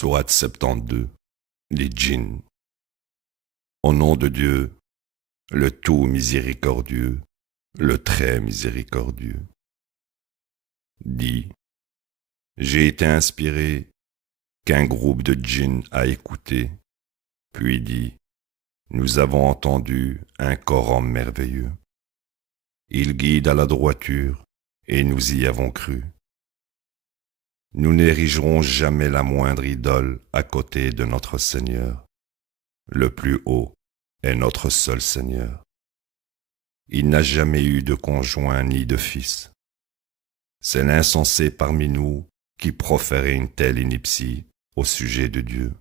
Sourate 72. Les djinns. Au nom de Dieu, le tout miséricordieux, le très miséricordieux. Dis, j'ai été inspiré qu'un groupe de djinns a écouté, puis dit, nous avons entendu un Coran merveilleux. Il guide à la droiture, et nous y avons cru. Nous n'érigerons jamais la moindre idole à côté de notre Seigneur. Le plus haut est notre seul Seigneur. Il n'a jamais eu de conjoint ni de fils. C'est l'insensé parmi nous qui proférait une telle ineptie au sujet de Dieu.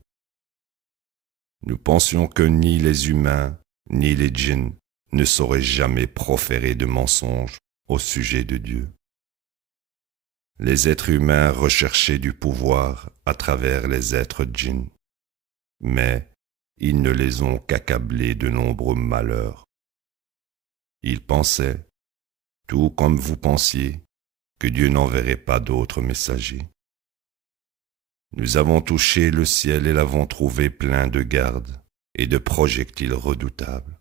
Nous pensions que ni les humains ni les djinns ne sauraient jamais proférer de mensonges au sujet de Dieu. Les êtres humains recherchaient du pouvoir à travers les êtres djinns, mais ils ne les ont qu'accablés de nombreux malheurs. Ils pensaient, tout comme vous pensiez, que Dieu n'enverrait pas d'autres messagers. Nous avons touché le ciel et l'avons trouvé plein de gardes et de projectiles redoutables.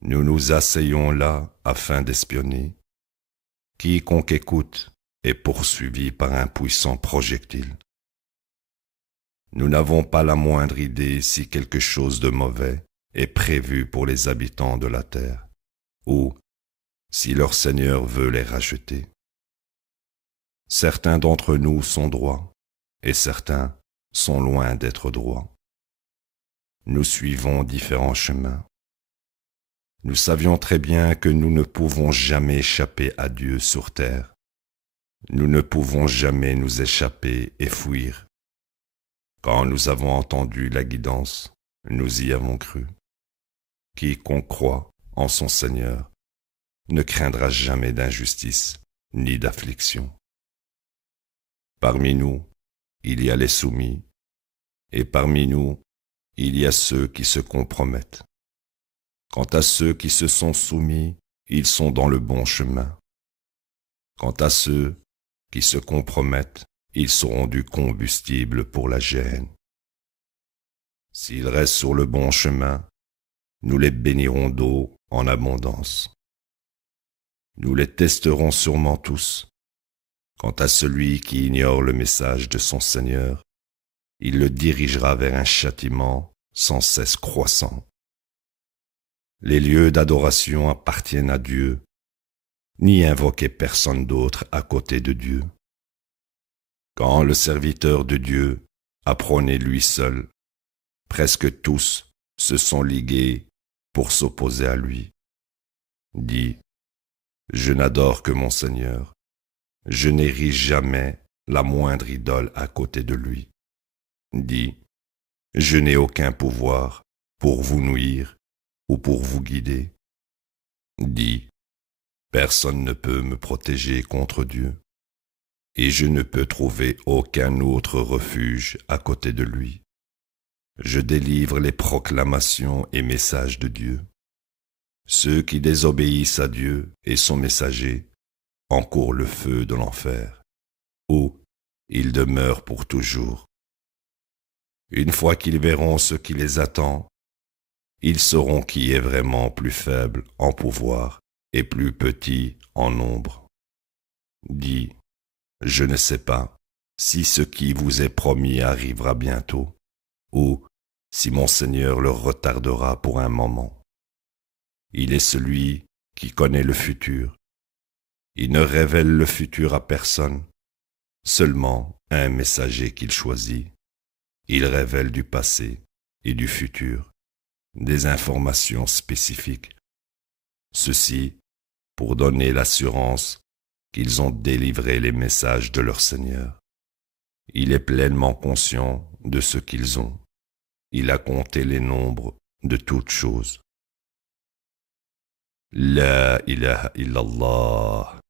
Nous nous asseyons là afin d'espionner. Quiconque écoute est poursuivi par un puissant projectile. Nous n'avons pas la moindre idée si quelque chose de mauvais est prévu pour les habitants de la terre, ou si leur Seigneur veut les racheter. Certains d'entre nous sont droits, et certains sont loin d'être droits. Nous suivons différents chemins. Nous savions très bien que nous ne pouvons jamais échapper à Dieu sur terre. Nous ne pouvons jamais nous échapper et fuir. Quand nous avons entendu la guidance, nous y avons cru. Quiconque croit en son Seigneur ne craindra jamais d'injustice ni d'affliction. Parmi nous, il y a les soumis, et parmi nous, il y a ceux qui se compromettent. Quant à ceux qui se sont soumis, ils sont dans le bon chemin. Quant à ceux qui se compromettent, ils seront du combustible pour la gêne. S'ils restent sur le bon chemin, nous les bénirons d'eau en abondance. Nous les testerons sûrement tous. Quant à celui qui ignore le message de son Seigneur, il le dirigera vers un châtiment sans cesse croissant. Les lieux d'adoration appartiennent à Dieu. N'y invoquez personne d'autre à côté de Dieu. Quand le serviteur de Dieu a prôné lui seul, presque tous se sont ligués pour s'opposer à lui. Dis, je n'adore que mon Seigneur. Je n'érige jamais la moindre idole à côté de lui. Dis, je n'ai aucun pouvoir pour vous nuire ou pour vous guider. Dis, personne ne peut me protéger contre Dieu, et je ne peux trouver aucun autre refuge à côté de lui. Je délivre les proclamations et messages de Dieu. Ceux qui désobéissent à Dieu et son messager encourent le feu de l'enfer, où ils demeurent pour toujours. Une fois qu'ils verront ce qui les attend, ils sauront qui est vraiment plus faible en pouvoir et plus petit en nombre. Dis, je ne sais pas si ce qui vous est promis arrivera bientôt, ou si mon Seigneur le retardera pour un moment. Il est celui qui connaît le futur. Il ne révèle le futur à personne, seulement à un messager qu'il choisit. Il révèle du passé et du futur des informations spécifiques. Ceci pour donner l'assurance qu'ils ont délivré les messages de leur Seigneur. Il est pleinement conscient de ce qu'ils ont. Il a compté les nombres de toutes choses. La ilaha illallah.